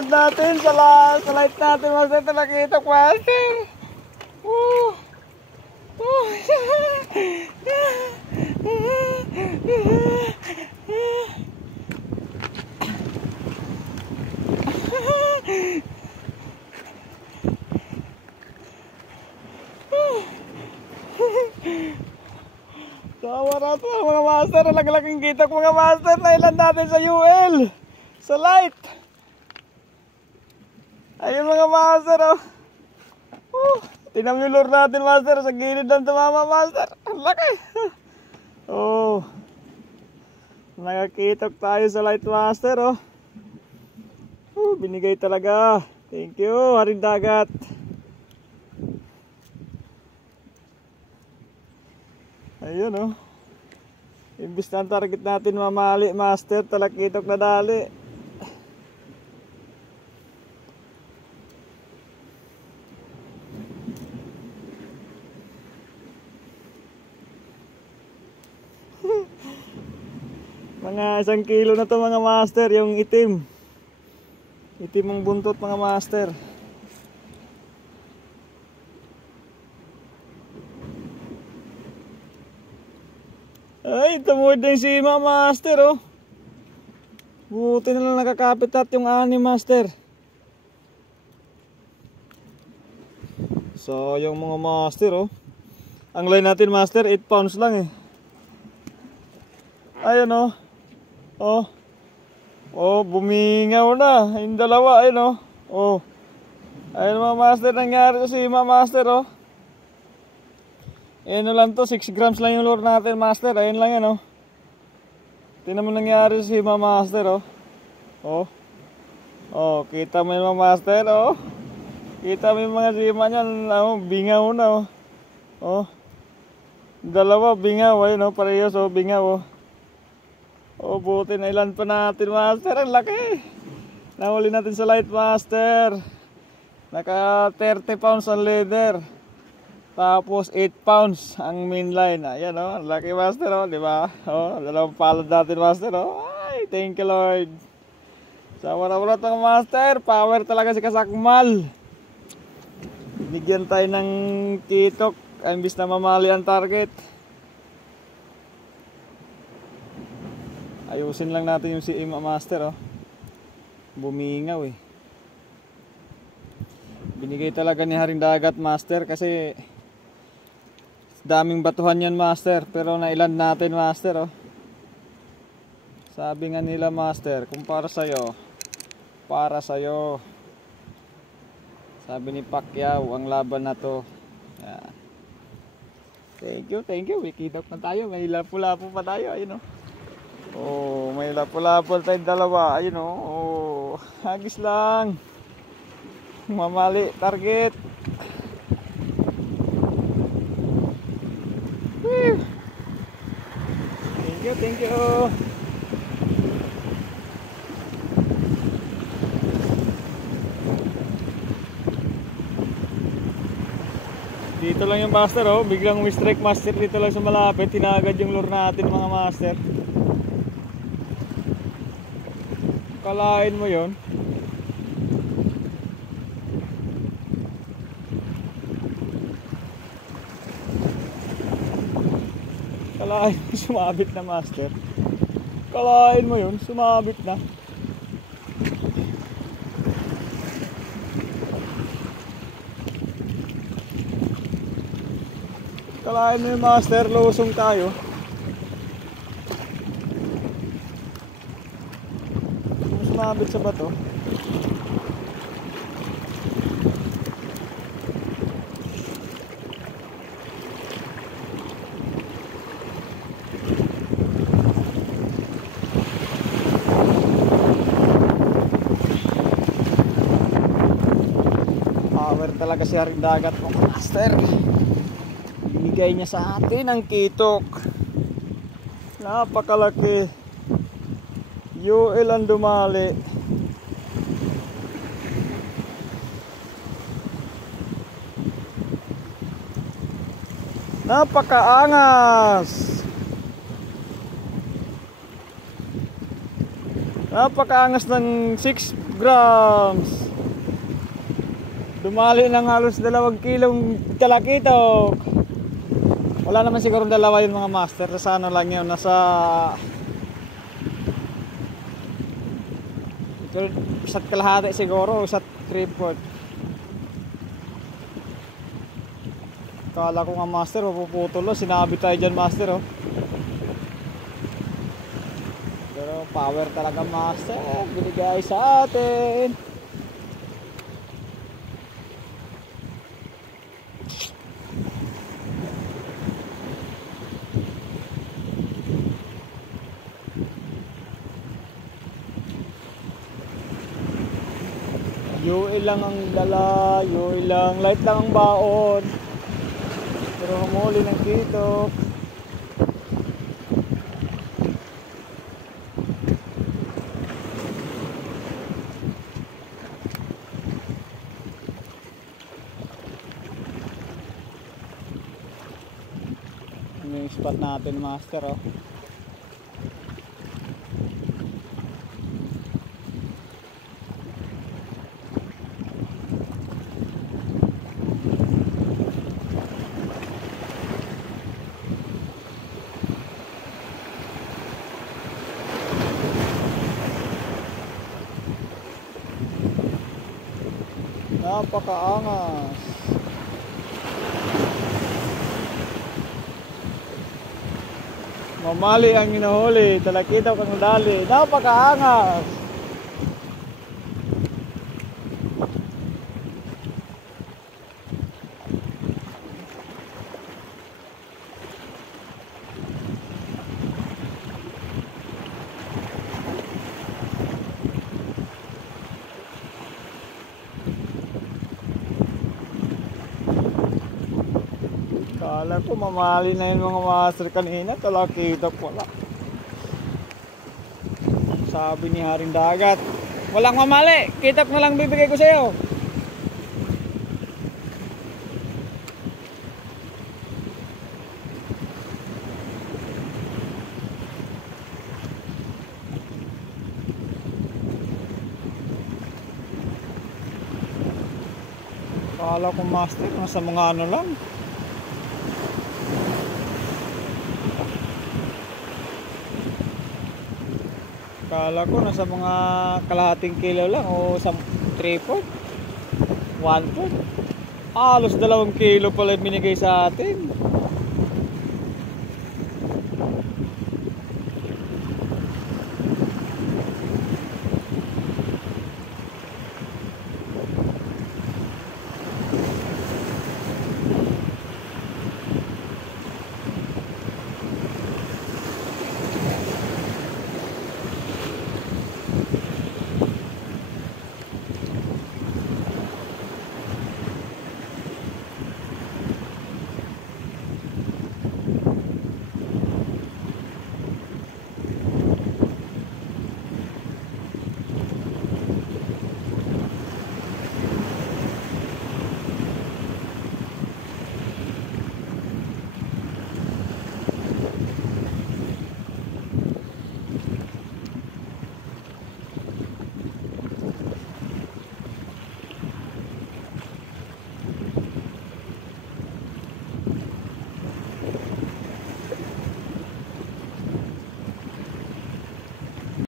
iland natin sa light natin, master. Ito nakita ko, master. Tawa na ito mga master. Laki-laking kita ko mga master. Nailan natin sa UL. Sa light. Ayun mga master. Tinam yung lure natin master. Sa gilid lang tumama master. Ang laki. Nakakitok tayo sa light master. Binigay talaga. Thank you Haring Dagat. Ayun imbis na ang target natin mamali master, talakitok na dali. Mga 1 kilo na to mga master, yung itim ang buntot mga master. Ay, tumuod din si master. Buti na lang nakakapit at yung ani master. So yung mga master ang line natin master 8 pounds lang Ayun bumingaw na yung dalawa ayun ayun mga master, nangyari to si master Ayun lang to, 6 grams lang yung lure natin master. Ayun lang yan Tingnan mo nangyari si master kita mo yung master Kita mo yung mga sima niyan bingaw na dalawa bingaw ayun parehas bingaw buti na ilan pa natin master. Ang laki. Nahuli natin sa light master. Naka 30 pounds ang leader. Tapos 8 pounds ang main line. Ayan ang laki master diba? Dalawang palad natin master Ay, thank you Lord. Sa wala-wala tong master. Power talaga si Kasakmal. Binigyan tayo ng kitok. Imbis na mamali ang target. Ayusin lang natin yung si Ima master bumingaw Binigay talaga ni Haring Dagat master kasi daming batuhan yan master, pero nailand natin master Sabi nga nila master, kung para sa'yo, sabi ni Pacquiao, ang laban na to. Yan. Thank you, wikidok na tayo, may lapu-lapu pa tayo ayun may lapu-lapu tayong dalawa ayun hagis lang mamali target. Thank you. Dito lang yung master biglang strike master dito lang sa malapit, tinagad yung lure natin mga master. Kalain mo yon. Kalain mo, sumabit na master. Kalain mo yun, sumabit na. Kalain mo yung master, lusong tayo. Sumabit sa bato. Power talaga si Haring Dagat mga master. Binigay niya sa atin ang kitok. Napakalaki. UL ang dumali. Napakaangas. Napakaangas ng 6 grams. Dumali ng halos 2 kilong talakitok. Wala naman siguro dalawa yun mga master. Sa ano lang yun, nasa isa't kalahati siguro, isa't 3/4. Kala ko nga master, puputol. Sinabi tayo dyan master. Pero power talaga master, binigay sa atin. UE lang ang dala, UE lang, light lang ang baon. Pero humuli ng kitok. Yung spot natin master napakaangas. Mamali ang inuhuli, talakitaw kang dali, napakaangas. Kala ko mamali na yun mga master kanina, talakitok wala. Sabi ni Haring Dagat, walang mamali, kitak na lang bibigay ko sa'yo. Kala ko master, nasa mga ano lang. Kala ko nasa mga kalahating kilo lang o 3/4, 1/4. Halos 2 kilo pala binigay sa atin.